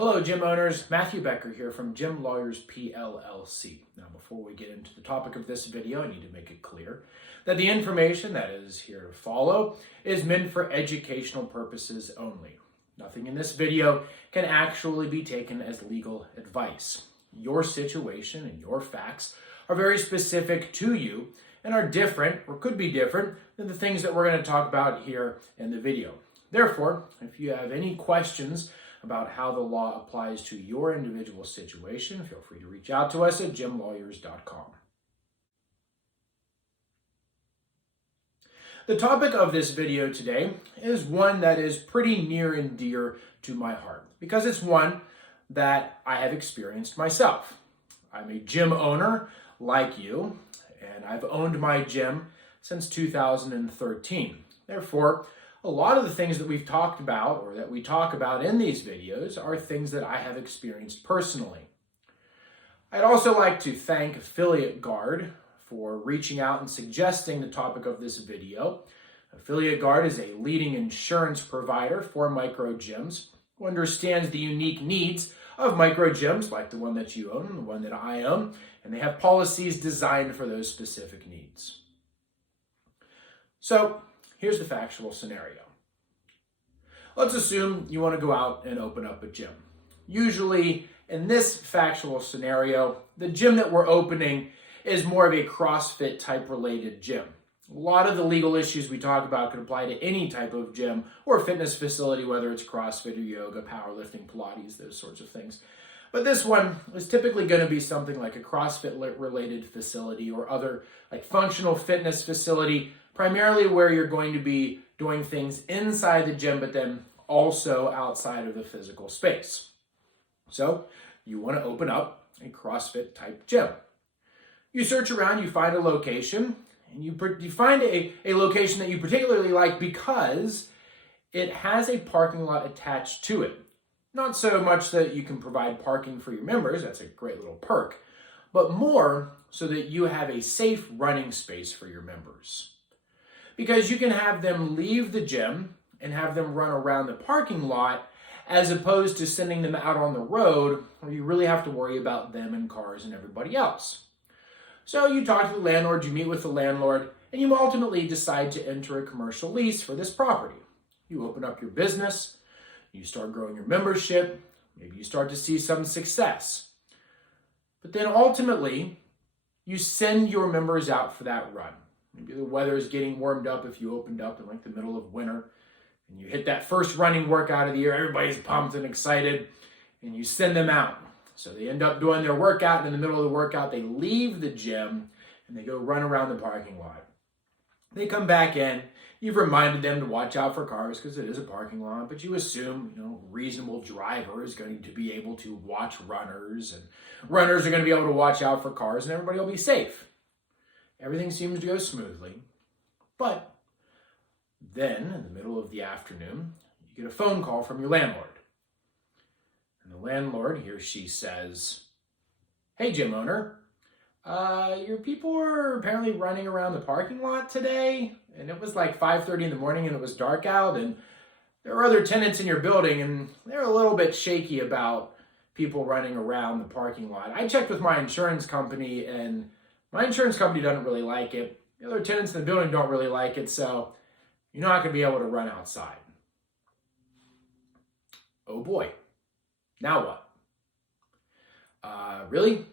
Hello, gym owners. Matthew Becker here from Gym Lawyers PLLC. Now, before we get into the topic of this video, I need to make it clear that the information that is here to follow is meant for educational purposes only. Nothing in this video can actually be taken as legal advice. Your situation and your facts are very specific to you and are different, or could be different, than the things that we're going to talk about here in the video. Therefore, if you have any questions about how the law applies to your individual situation, feel free to reach out to us at gymlawyers.com. The topic of this video today is one that is pretty near and dear to my heart because it's one that I have experienced myself. I'm a gym owner like you, and I've owned my gym since 2013. Therefore, a lot of the things that we've talked about or that we talk about in these videos are things that I have experienced personally. I'd also like to thank Affiliate Guard for reaching out and suggesting the topic of this video. Affiliate Guard is a leading insurance provider for micro gyms who understands the unique needs of micro gyms like the one that you own and the one that I own, and they have policies designed for those specific needs. So, here's the factual scenario. Let's assume you want to go out and open up a gym. Usually, in this factual scenario, the gym that we're opening is more of a CrossFit type related gym. A lot of the legal issues we talk about could apply to any type of gym or fitness facility, whether it's CrossFit or yoga, powerlifting, Pilates, those sorts of things. But this one is typically going to be something like a CrossFit related facility or other like functional fitness facility, primarily where you're going to be doing things inside the gym, but then also outside of the physical space. So you want to open up a CrossFit type gym. You search around, you find a location, and you find a location that you particularly like because it has a parking lot attached to it. Not so much that you can provide parking for your members, that's a great little perk, but more so that you have a safe running space for your members. Because you can have them leave the gym and have them run around the parking lot as opposed to sending them out on the road where you really have to worry about them and cars and everybody else. So you talk to the landlord, you meet with the landlord, and you ultimately decide to enter a commercial lease for this property. You open up your business, you start growing your membership, maybe you start to see some success. But then ultimately, you send your members out for that run. Maybe the weather is getting warmed up if you opened up in like the middle of winter, and you hit that first running workout of the year, everybody's pumped and excited, and you send them out. So they end up doing their workout, and in the middle of the workout, they leave the gym, and they go run around the parking lot. They come back in. You've reminded them to watch out for cars because it is a parking lot, but you assume, reasonable driver is going to be able to watch runners, and runners are going to be able to watch out for cars, and everybody will be safe. Everything seems to go smoothly, but then in the middle of the afternoon, you get a phone call from your landlord. And the landlord, he or she says, "Hey, gym owner, your people were apparently running around the parking lot today, and it was like 5:30 in the morning and it was dark out, and there were other tenants in your building and they're a little bit shaky about people running around the parking lot. I checked with my insurance company and my insurance company doesn't really like it. The other tenants in the building don't really like it, so you're not going to be able to run outside." Oh boy. Now what? Really?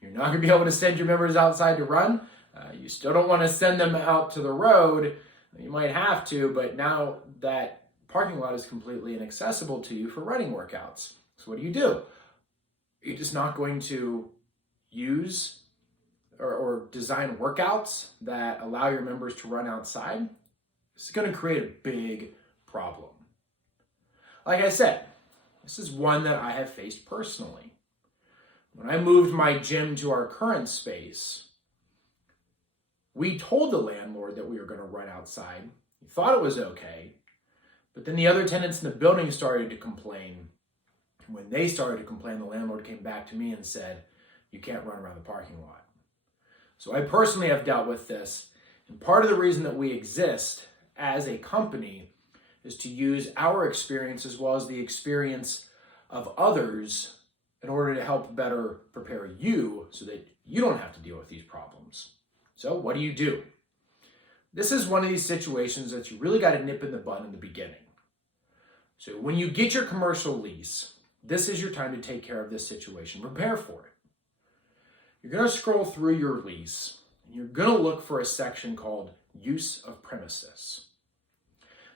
You're not going to be able to send your members outside to run? You still don't want to send them out to the road. You might have to, but now that parking lot is completely inaccessible to you for running workouts. So what do? You're just not going to use or design workouts that allow your members to run outside? This is going to create a big problem. Like I said, this is one that I have faced personally. When I moved my gym to our current space, we told the landlord that we were going to run outside. He thought it was okay, but then the other tenants in the building started to complain. And when they started to complain, the landlord came back to me and said, "You can't run around the parking lot." So I personally have dealt with this, and part of the reason that we exist as a company is to use our experience as well as the experience of others in order to help better prepare you so that you don't have to deal with these problems. So what do? This is one of these situations that you really got to nip in the bud in the beginning. So when you get your commercial lease, this is your time to take care of this situation. Prepare for it. You're going to scroll through your lease and you're going to look for a section called Use of Premises.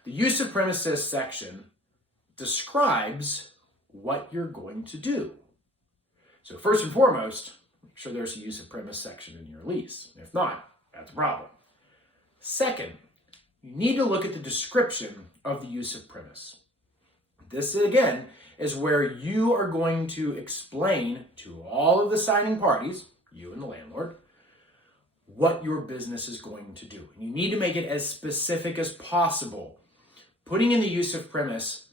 The Use of Premises section describes what you're going to do. So first and foremost, make sure there's a Use of Premise section in your lease. If not, that's a problem. Second, you need to look at the description of the use of premise. This, again, is where you are going to explain to all of the signing parties, you and the landlord, what your business is going to do. And you need to make it as specific as possible. Putting in the use of premise,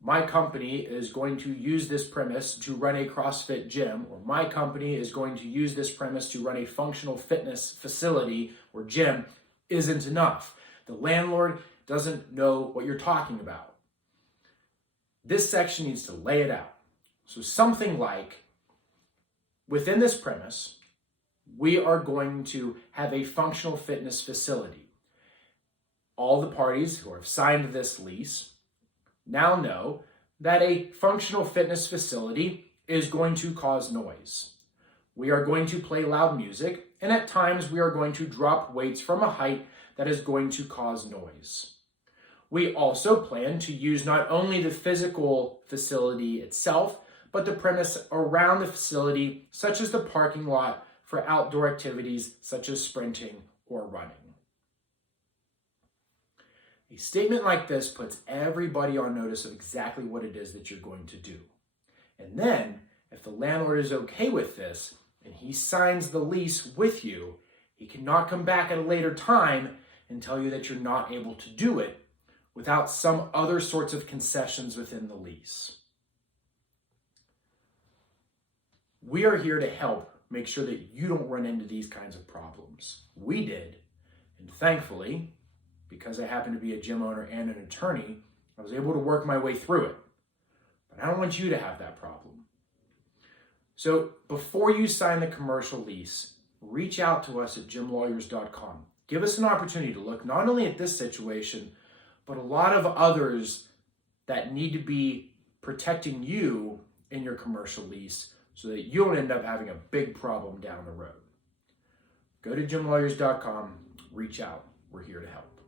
my company is going to use this premise to run a CrossFit gym, or my company is going to use this premise to run a functional fitness facility or gym, isn't enough. The landlord doesn't know what you're talking about. This section needs to lay it out. So something like, within this premise, we are going to have a functional fitness facility. All the parties who have signed this lease now know that a functional fitness facility is going to cause noise. We are going to play loud music, and at times we are going to drop weights from a height that is going to cause noise. We also plan to use not only the physical facility itself, but the premise around the facility, such as the parking lot, for outdoor activities such as sprinting or running. A statement like this puts everybody on notice of exactly what it is that you're going to do. And then, if the landlord is okay with this, and he signs the lease with you, he cannot come back at a later time and tell you that you're not able to do it without some other sorts of concessions within the lease. We are here to help make sure that you don't run into these kinds of problems. We did, and thankfully, because I happen to be a gym owner and an attorney, I was able to work my way through it. But I don't want you to have that problem. So before you sign the commercial lease, reach out to us at gymlawyers.com. Give us an opportunity to look not only at this situation, but a lot of others that need to be protecting you in your commercial lease so that you don't end up having a big problem down the road. Go to gymlawyers.com, reach out. We're here to help.